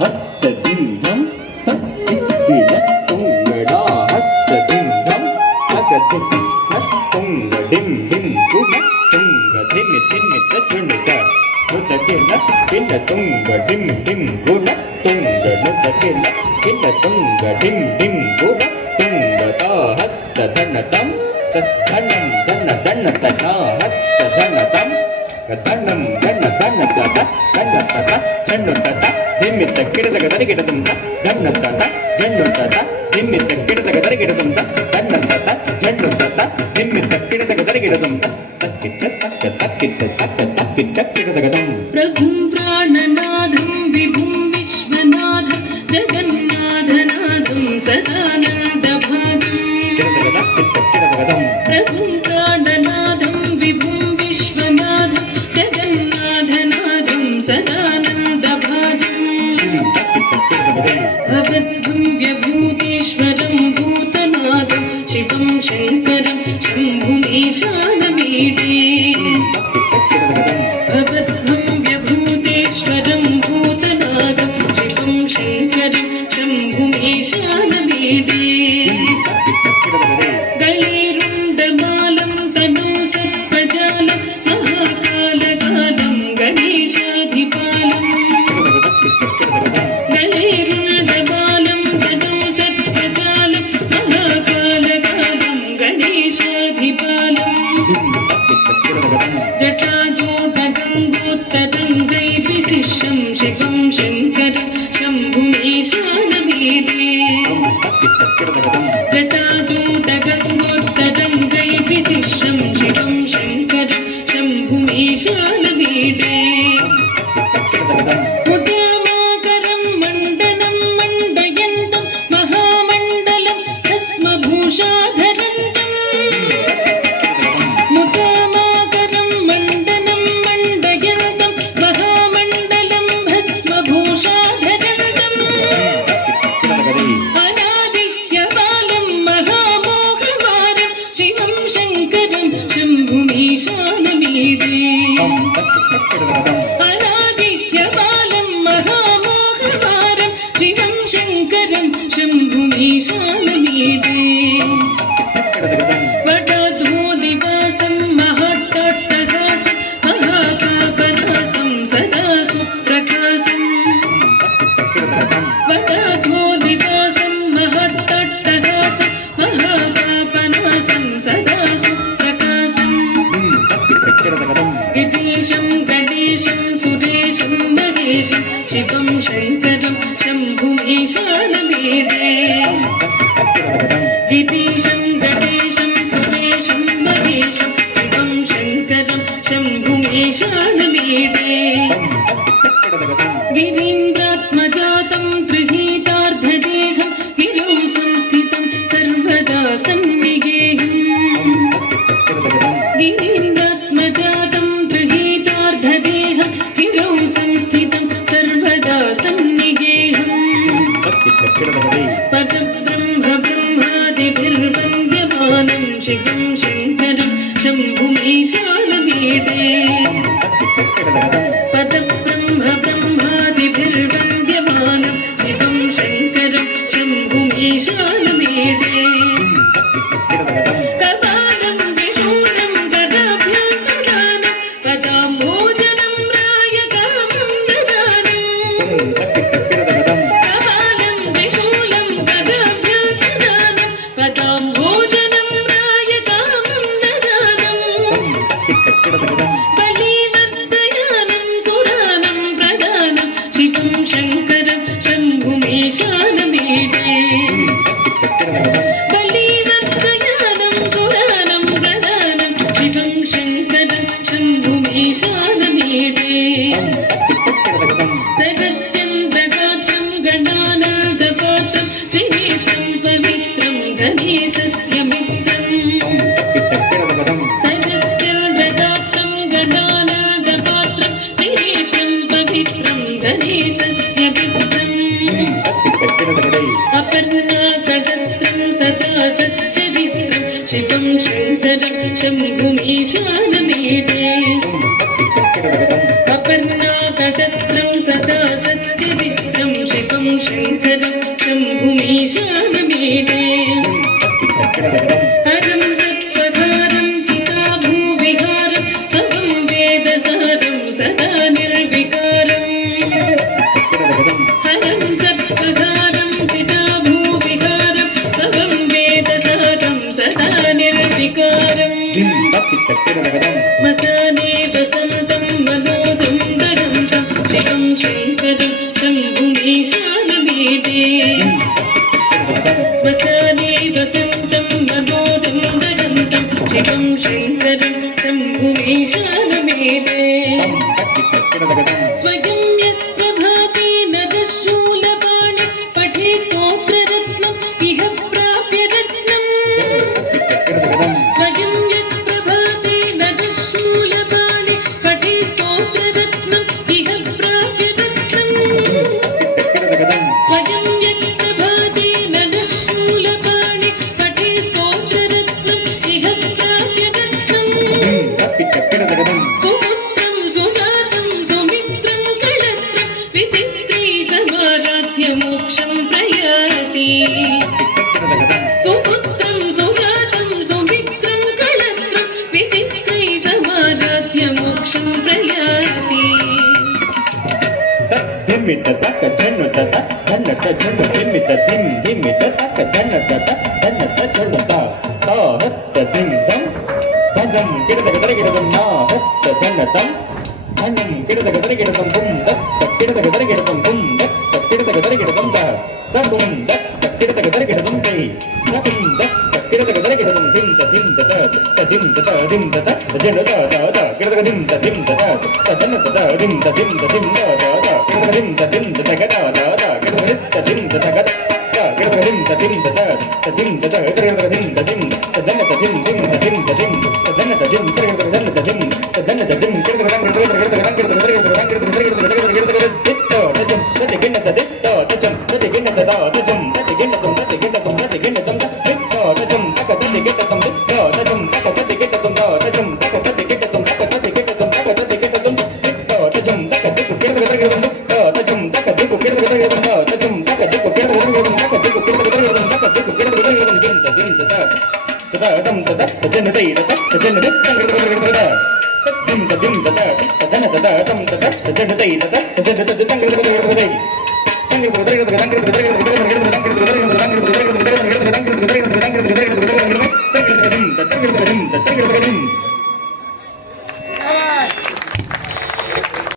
హత్తదింధం హత్తిన తుంగడా హత్తదింధం తగదిం తుంగడిం దిం గుణ తుంగదిమి తిమి తచునుగ నుతకిన తిన తుంగడిం దిం గుణ తుంగనుతకిన తిన తుంగడిం దిం గుణ తుంగదా హత్తధనతం ధనం ధన ధన తనా హత్తధనతం ధనం ధన ధన తత ధన తత ధను తత ధిమ్మిత కిడదగ దరిగిడదంత ధన తత ధను తత ధిమ్మిత కిడదగ దరిగిడదంత ధన తత ధను తత ధిమ్మిత కిడదగ దరిగిడదంత తక్కిట తక్క తక్కిట తక్క తక్కిట కిడదగదం ప్రభుం ప్రాణనాథం విభుం విశ్వనాథం జగన్నాథనాథం సదానందభాగం కిడదగద కిట్ట కిడదగదం ప్రభుం ప్రాణనాథం విభుం విశ్వనాథం జగన్నాథనాథం సదానందభాజం భవద్భుం వ్యభూతేశ్వరం భూతనాథం శివం శంకరం శంభుమీశానమీడే భవద్భుం వ్యభూతేశ్వరం భూతనాథం శివం శంకరం శంభుమీశానమీడే గళీరుండమాలం తనూ సర్పజాలం మహాకాలకాలం గణేశాధిపాలం గళీరుండమాలం తనూ సర్పజాలం మహాకాలకాలం గణేశాధిపాలం జటాజూటగంగోత్తరంగైర్విశిష్టం శివం శంకరం శంభుమీశానమీడే జటాజూటగంగోత్తరంగైర్విశిష్టం శివం శంకరం శంభుమీశానమీడే ముదామాకరం మండనం మండయంతం మహామండలం భస్మభూషాధరంతం ముదామాకరం మండనం మండయంతం మహామండలం భస్మభూషాధరంతం అనాదిహ్యబాలం మహామోహవారం శివం శంకరం శంభుమీశానమీడే అనాదిహ్యబాలం మహామోహవారం శివం శంకరం శంభుమీశానమీడే వటధూదివాసం మహట్టట్టహాసం మహాపాపనాసం సదా సుప్రకాశం వటధూదివాసం మహట్టట్టహాసం మహాపాపనాసం సదా సుప్రకాశం గిరీశం గణేశం సురేశం మహేశం శివం శంకరం శంభుమీశానమీడే గిరీశం గణేశం సురేశం మహేశం శివం శంకరం శంభుమీశానమీడే గిరీంద్రాత్మజాతం త్రిహీతార్ధదేహం గిరౌ సంస్థితం సర్వదా సన్నిగేహం గిరీంద్రాత్మజాతం త్రిహీతార్ధదేహం గిరౌ సంస్థితం సర్వదా సన్నిగేహం పరబ్రహ్మ బ్రహ్మాదిభిర్వంద్యమానం శివం శంకరం శంభుమీశానమీడే పరబ్రహ్మ బ్రహ్మాదిభిర్వంద్యమానం శివం శంకరం శంభుమీశానమీడే కపాలం త్రిశూలం గదాభ్యంతదానం పదాంబోజనం రాయకామం దదానం కపాలం త్రిశూలం గదాభ్యంతదానం పదాంబోజనం రాయకామం దదానం బలీవర్ధయానం సురానం ప్రదానం శివం శంకరం శంభుమీశానమీడే బలీవర్ధయానం సురానం ప్రదానం శివం శంకరం శంభుమీశానమీడే సరశ్చంద్రగాత్రం గణానందపాత్రం త్రినేత్రం పవిత్రం గణేశస్య మిత్రం సరశ్చంద్రగాత్రం గణానందపాత్రం త్రినేత్రం పవిత్రం గణేశస్య మిత్రం ಧಿಮ್ಮಿತ ತಕ್ಕ ಧನ್ನುತ ಧನ್ನತ ಧನ್ನು ಧಿಮ್ಮಿತ ಧಿಮ್ಮಿತ ತಕ್ಕ ಧನ್ನತ ಧನ್ನತ ಧನ್ನುತ ಹತ್ತ ಧಿಂದಂ ಧನಂ ಗಿಡದ ಗದರಗಿಡದಂ ನಾ ಹತ್ತ ಧನ್ನತಂ ಧನಂ ಗಿಡದ ಗದರಗಿಡದಂ ಬುಂ ದತ್ತ ಗಿಡದ ಗದರಗಿಡದಂ ಬುಂ ದತ್ತ ಗಿಡದ ಗದರಗಿಡದಂ ದ ಸಬುಂ ದತ್ತ ಗಿಡದ ಗದರಗಿಡದಂ ಕೈ ಸಬುಂ ದತ್ತ ಗಿಡದ ಗದರಗಿಡದಂ ಧಿಂದ ಧಿಂದ ದ ಧಿಂದ ದ ಧಿಂದ ದ ಜನ ದ ದ ಗಿಡದ ಧಿಂದ ಧಿಂದ ದ ಧನ ದ ಧಿಂದ ಧಿಂದ ಧಿಂದ ದ ದ ಗಿಡದ ಧಿಂದ ಧಿಂದ ದ ಗದ ದ ದ ಗಿಡದ ಧಿಂದ ದ ಗದ ಗಿಡದ ಧಿಂದ ಧಿಂದ ದ ಧಿಂದ ದ ಗಿಡದ ಧಿಂದ ಧಿಂದ ಧನ ದ ಧಿಂ ಧಿಂದ ಧಿಂದ ಧಿಂದ ಧನ ದ ಧಿಂ ಗಿಡದ ಧನ ದ ಧಿಂ ಧನ ದ ಧಿಂ ಗಿಡದ ಧನ ಗಿಡದ ಗಿಡದ ಗಿಡದ ಗಿಡದ